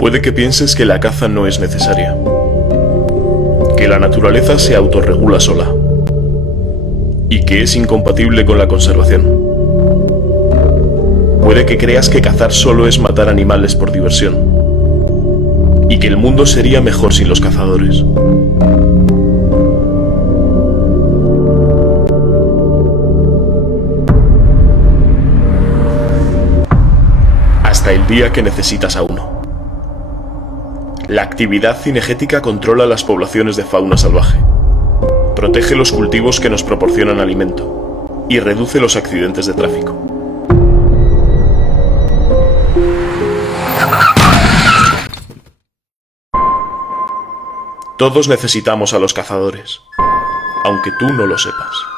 Puede que pienses que la caza no es necesaria, que la naturaleza se autorregula sola y que es incompatible con la conservación. Puede que creas que cazar solo es matar animales por diversión y que el mundo sería mejor sin los cazadores. Hasta el día que necesitas a uno. La actividad cinegética controla las poblaciones de fauna salvaje, protege los cultivos que nos proporcionan alimento y reduce los accidentes de tráfico. Todos necesitamos a los cazadores, aunque tú no lo sepas.